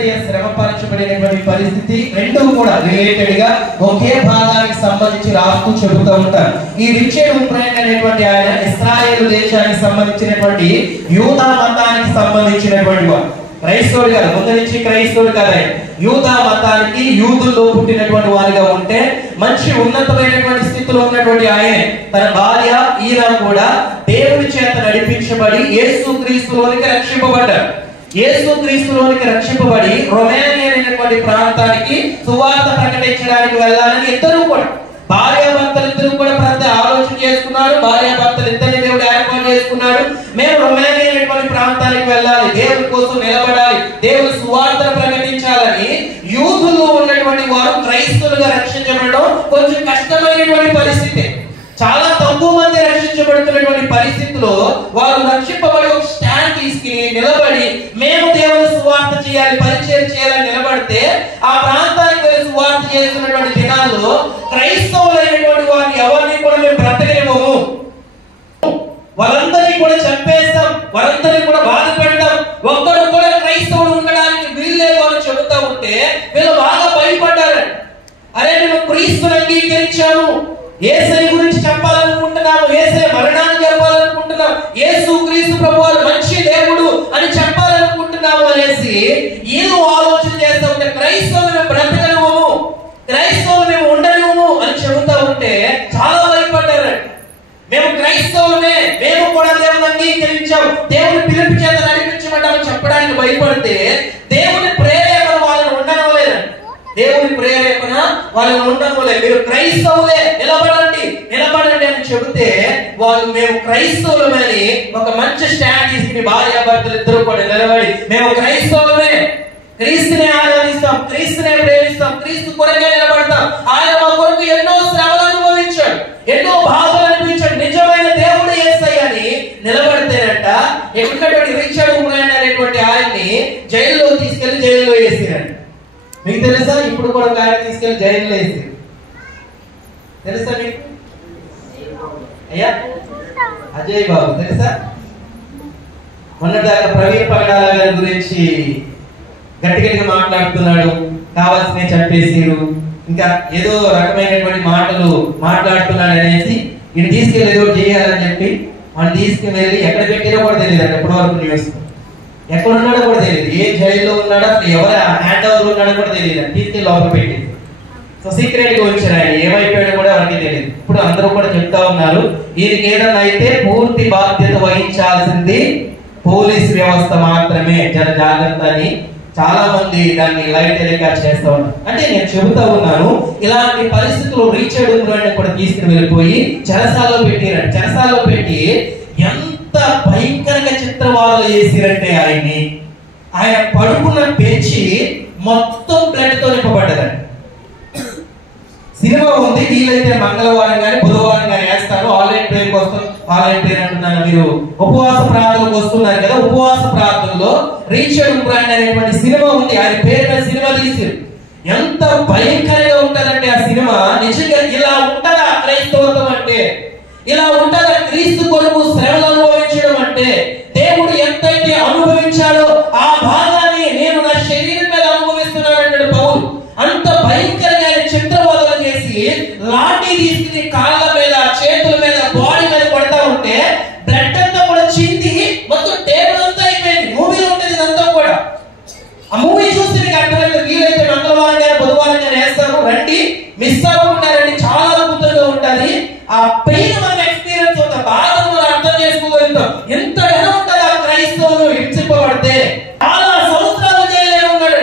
యేసయ్య శ్రమపరచబడినటువంటి పరిస్థితి రెండూ కూడా రిలేటెడ్ గా ఒకే భాగానికి సంబంధించి రాస్తూ చెబుతూ ఉంటారు. ఈ రిచర్డ్ ఉప్రైన్ అనేటువంటి ఆయన ఇశ్రాయేలు దేశానికి సంబంధించినటువంటి యూదా మతానికి సంబంధించినటువంటి వాడు. క్రైస్తవుడు కాదు, ముందు నుంచి క్రైస్తవుడు కాదు. యూదా మతానికి యూదుల్లో పుట్టినటువంటి వారిగా ఉంటే మంచి ఉన్నతమైనటువంటి స్థితిలో ఉన్నటువంటి ఆయన తన భార్య ఈయన కూడా దేవుని చేత నడిపించబడి యేసుక్రీస్తులోనికి రక్షింపబడ్డారు. యేసుక్రీస్తులోనికి రక్షింపబడి రొమేనియా అనేటువంటి ప్రాంతానికి సువార్త ప్రకటించడానికి వెళ్ళాలని ఇద్దరు కూడా భార్యాభర్తలు ఇద్దరు కూడా ప్రతి ఆలోచన చేసుకున్నారు. భార్యాభర్తలు ఇద్దరిని దేవుడు ఏర్పాటు చేసుకున్నాడు. మేము రొమేనియా అనేటువంటి ప్రాంతానికి వెళ్ళాలి, దేవుని కోసం నిలబడాలి, దేవుని సువార్తను ప్రకటించాలని యూదుల్లో ఉన్నటువంటి వారు క్రైస్తవులుగా రక్షించబడడం కొంచెం కష్టమైనటువంటి పరిస్థితి. చాలా తక్కువ మంది రక్షించబడుతున్నటువంటి పరిస్థితిలో వారు రక్షింపబడి ఒక స్టాండ్ తీసుకుని నిలబడి మేము దేవుని సువార్త చేయాలి, పరిచయం చేయాలని నిలబడితే ఆ ప్రాంతానికి వెళ్ళి సువార్త చేస్తున్నటువంటి దినాల్లో క్రైస్తవులైనటువంటి వారిని ఎవరిని కూడా మేము బ్రతకనివ్వము, వాళ్ళందరినీ కూడా చంపేస్తాం, వాళ్ళందరినీ కూడా బాధ పెడతాం, ఒక్కడు కూడా క్రైస్తవుడు ఉండడానికి వీల్లేదు అని చెబుతా ఉంటే వీళ్ళు బాగా భయపడ్డారు. అరే మేము క్రీస్తుని అంగీకరించాము, యేసయ్య గురించి చెప్పాలనుకుంటున్నాము, యేసయ్య మరణాన్ని చెప్పాలనుకుంటున్నాం, యేసుక్రీస్తు ప్రభువు మంచి దేవుడు అని చెప్పాలనుకుంటున్నాము అనేసి వీళ్ళు ఆలోచన చేస్తూ ఉంటే క్రైస్తవులు మేము బ్రతకనివ్వము, క్రైస్తవులు మేము ఉండనివ్వము అని చెబుతా ఉంటే చాలా భయపడ్డారు. మేము క్రైస్తవులమే, మేము కూడా దేవుని అంగీకరించాం, దేవుని పిలుపు చేత నడిపించమంటామని చెప్పడానికి భయపడితే దేవుని ప్రేరేపణ వాళ్ళని ఉండనవలేదండి. దేవుని ప్రేరేపణ వాళ్ళని ఉండనవలేదు. మీరు క్రైస్తవులే, నిలబడండి నిలబడండి అని చెబితే వాళ్ళు మేము క్రైస్తవులమని ఒక మంచి స్టాండ్ తీసుకుని భార్యాభర్తలు ఇద్దరు కూడా నిలబడి మేము క్రైస్తవులమే, క్రీస్తునే ఆరాధిస్తాం, క్రీస్తునే ప్రేమిస్తాం, క్రీస్తు కొరకే నిలబడతాం, ఆయన మా కొరకు ఎన్నో శ్రమలు అనుభవించాడు, ఎన్నో బాధలు అనిపించాడు, నిజమైన దేవుడు యేసయ్య అని నిలబడితేనట ఎక్కడటువంటి రిచర్డ్ ఉప్రైన్ అనేటువంటి ఆయన్ని జైల్లో తీసుకెళ్లి జైల్లో వేసిరండి. మీకు తెలుసా? ఇప్పుడు కూడా ఒక ఆయన తీసుకెళ్లి జైల్లో వేసి తెలుసా మీకు? అయ్యా అజయ్ బాబు తెలుసా? మొన్నటిదాకా ప్రవీణ్ పగడాల గారి గురించి గట్టి గట్టిగా మాట్లాడుతున్నాడు, కావాల్సిన చంపేసిరు, ఇంకా ఏదో రకమైనటువంటి మాటలు మాట్లాడుతున్నాడు అనేసి ఈయన తీసుకెళ్ళి ఏదో చేయాలని చెప్పి వాళ్ళు తీసుకువెళ్ళి ఎక్కడ పెట్టినా కూడా తెలియదు అండి. ఎప్పటి వరకు న్యూస్ ఎక్కడ ఉన్నాడో కూడా తెలియదు, ఏ జైల్లో ఉన్నాడో అసలు ఎవరు హ్యాండ్ ఓవర్ ఉన్నాడో కూడా తెలియదు, తీసుకెళ్ళి లోపల పెట్టి సో సీక్రెట్ గా ఉంచారు. ఆయన ఏమైపోయాడో కూడా ఎవరికి తెలియదు. ఇప్పుడు అందరూ కూడా చెప్తా ఉన్నారు ఈయనకి ఏదన్నా అయితే పూర్తి బాధ్యత వహించాల్సింది పోలీస్ వ్యవస్థ మాత్రమే, జర జాగ్రత్త అని చాలా మంది దాన్ని లైట్ టెలికాస్ట్ చేస్తా ఉన్నారు. అంటే నేను చెబుతా ఉన్నాను ఇలాంటి పరిస్థితుల్లో రిచర్డ్ ఉప్రైన్ కూడా తీసుకుని వెళ్ళిపోయి చెరసాలలో పెట్టిరండి. చెరసాలలో పెట్టి ఎంత భయంకరంగా చిత్రవాదాలు చేసిరంటే ఆయన్ని, ఆయన పడుకున్న పెంచి మొత్తం బ్లడ్ తో నింపబడ్డదండి. సినిమా ఉంది, వీలైతే మంగళవారం కానీ బుధవారం కానీ వేస్తారు. ఆన్లైన్ ప్రేయర్ కోసం, ఆన్లైన్ ప్రేయర్ అంటున్నాను, మీరు ఉపవాస ప్రార్థనకు వస్తున్నారు కదా, ఉపవాస ప్రార్థనలో రిచర్డ్ ఉప్రైన్ అనేటువంటి సినిమా ఉంది. ఆయన పేరు మీద సినిమా తీసారు. ఎంత భయంకరంగా ఉంటదంటే ఆ సినిమా, నిజంగా ఇలా ఉంటదా క్రైస్తవత్వం అంటే, ఇలా ఉంటదా క్రీస్తు కొరకు శ్రమలు అనుభవించడం అంటే, దేవుడు ఎంతైతే అనుభవించాడో ఆ భాగాన్ని నేను నా శరీరం మీద అనుభవిస్తున్నానంటాడు పౌలు. అంత భయంకరంగా చిత్రవాదం చేసి లాఠీ తీసుకుని కాళ్ళ మీద, చేతుల మీద, బాడీ మీద కొడతా ఉంటే బ్లడ్ అంతా కూడా చింది మొత్తం టేబుల్ అంతా అయిపోయింది. మూవీలో ఉంటుంది ఇదంతా కూడా. ఆ మూవీ చూస్తే మీకు అర్థమైంది. వీలైతే మంగళవారం కానీ బుధవారం కానీ వేస్తారు, రండి, మిస్ అవ్వకుండా రండి, చాలా అద్భుతంగా ఉంటది. ఆ పెయిన్ మనం ఎక్స్పీరియన్స్ అవుతాం, బాధను మనం అర్థం చేసుకోగలుగుతాం. ఎంత ఎలా ఉంటుంది ఆ క్రైస్తవులు హింసింపబడితే. చాలా సంవత్సరాలు జైల్లో ఉన్నాడు,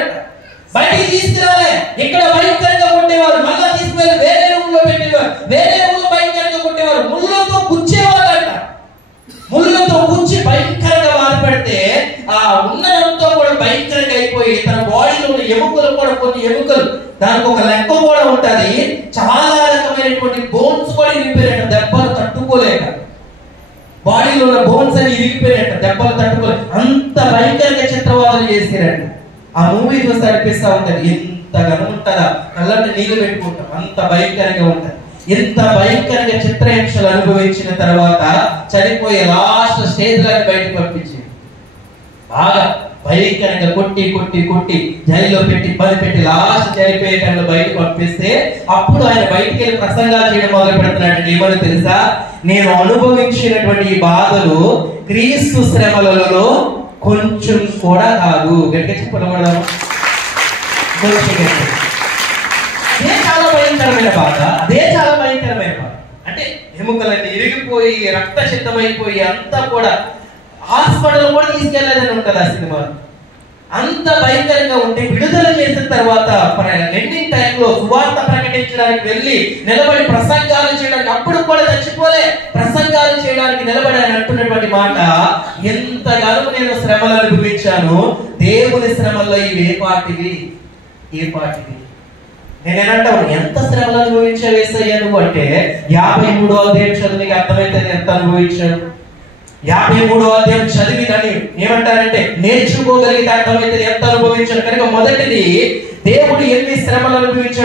బయటికి తీసుకురాలే. ఇక్కడ భయంకరంగా కొట్టేవారు, మళ్ళా తీసుకువెళ్ళి వేరే రూమ్ లో పెట్టేవారు, వేరే రూమ్ లో భయంకరంగా కొట్టేవారు, ముళ్ళతో గుచ్చేవాళ్ళంట. ముళ్ళతో గుచ్చి భయంకరంగా బాధపడితే ఆ ఉన్నదంతా కూడా భయంకరంగా అయిపోయి తన బాడీలో ఉన్న ఎముకలు కూడా, కొన్ని ఎముకలు దానికి ఒక లెక్క కూడా ఉంటది, చాలా రకమైనటువంటి బోన్స్ కూడా ఇరిగిపోయాయంట దెబ్బలు తట్టుకోలేక. బాడీలో ఉన్న బోన్స్ అని ఇరిగిపోయాయంట దెబ్బలు తట్టుకోలేక. అంత భయంకరంగా చిత్రవాదాలు చేశారంట. ఆ మూవీ చూస్తే అనిపిస్తా ఉంటది, ఎంతగానో ఉంటుందా, కళ్ళంటే నీళ్లు పెట్టుకుంటాం, అంత భయంకరంగా ఉంటది. ఇంత భయంకరంగా చిత్రహింసలు అనుభవించిన తర్వాత చనిపోయే లాస్ట్ స్టేజ్ లాగా బయటకు పంపించింది. బాగా భయంకరంగా కొట్టి కొట్టి కొట్టి జైల్లో పెట్టి ఇబ్బంది పెట్టి లాస్ట్ చనిపోయే టైంలో బయటకు పంపిస్తే అప్పుడు ఆయన బయటికి వెళ్ళి ప్రసంగాలు చేయడం మొదలు పెడుతున్నాడు. ఏమని తెలుసా? నేను అనుభవించినటువంటి ఈ బాధలు క్రీస్తు శ్రమలలో కొంచెం కూడా కాదు. గట్టిగా చెప్పకూడదు. అదే చాలా భయంకరమైన బాధ, అదే చాలా భయంకరమైన బాధ. అంటే ఎముకలన్నీ ఇరిగిపోయి రక్త సిద్ధమైపోయి అంతా కూడా హాస్పిటల్ కూడా తీసుకెళ్లేదని ఉంటుంది ఆ సినిమా. అంత భయంకరంగా ఉంటే విడుదల చేసిన తర్వాత ఎండింగ్ టైంలో సువార్త ప్రకటించడానికి వెళ్ళి నిలబడి ప్రసంగాలు చేయడానికి, అప్పుడు కూడా చచ్చిపోలే, ప్రసంగాలు చేయడానికి నిలబడి అని అంటున్నటువంటి మాట, ఎంతగానో నేను శ్రమలు అనుభవించాను, దేవుని శ్రమల్లో ఇవి ఏ పాటివి. నేనేనంటాను, ఎంత శ్రమలు అనుభవించా వేసయ్యా నువ్వు అంటే 53వ అధ్యాయం చదివి అర్థమైతే ఎంత అనుభవించాను. 53వ అధ్యాయం చదివి దాన్ని ఏమంటారంటే నేర్చుకోగలిగితే అర్థమైతే ఎంత అనుభవించాను. కనుక మొదటిది దేవుడు ఎన్ని శ్రమలు అనుభవించాడు.